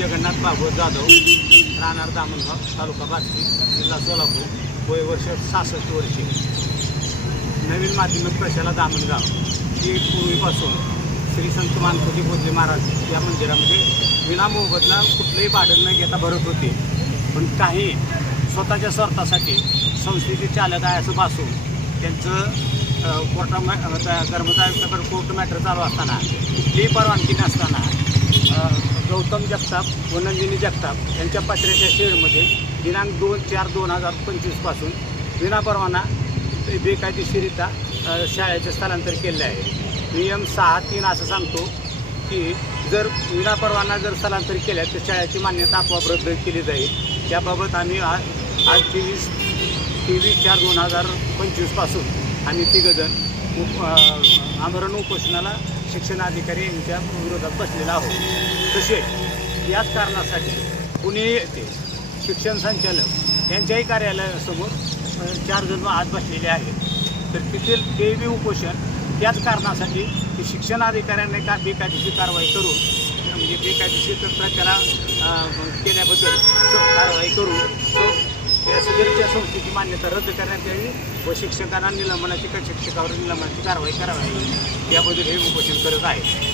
जगन्नाथ भागवत जाधव राहणार दामणगाव तालुका बार्शी जिल्हा सोलापूर वय वर्ष सहासष्ट वर्षे. नवीन माध्यमिक प्रशाला दामणगाव ही पूर्वीपासून श्री संत मानपती बोधले महाराज या मंदिरामध्ये विना मोबदला कुठलंही भाडं न घेता भरत होते. पण काही स्वतःच्या स्वार्थासाठी संस्थेचे चालक आहे असं भासून त्यांचं अ, कोर्टा कर्मचाऱ्यांकडे कोर्ट मॅटर चालू असताना कुठलीही परवानगी नसताना गौतम जगताप व नंदिनी जगताप यांच्या पत्र्याच्या शेडमध्ये दिनांक दोन चार दोन हजार पंचवीसपासून विनापरवाना बेकायदेशीरित्या शाळेचे स्थलांतर केले आहे. नियम सहा तीन असं सांगतो की जर विनापरवाना जर स्थलांतर केल्या तर शाळेची मान्यता आपोआप रद्द केली जाईल. त्याबाबत आम्ही आज आज तेवीस तेवीस चार दोन हजार पंचवीसपासून आम्ही तिघजण उप आमरण उपोषणाला शिक्षण अधिकारी यांच्या विरोधात बसलेला आहोत. तसे याच कारणासाठी पुणे येथे शिक्षण संचालक यांच्याही कार्यालयासमोर चार जण आज बसलेले आहेत. तर तेथील ते बी उपोषण त्याच कारणासाठी की शिक्षण अधिकाऱ्यांनी का बेकायदेशीर कारवाई करून म्हणजे बेकायदेशीर तंत्र केल्याबद्दल कारवाई करून तो सदरच्या संस्थेची मान्यता रद्द करण्यात यावी व शिक्षकांना निलंबनाची शिक्षकावर निलंबनाची कारवाई करावी. याबद्दल हे उपोषण करत आहे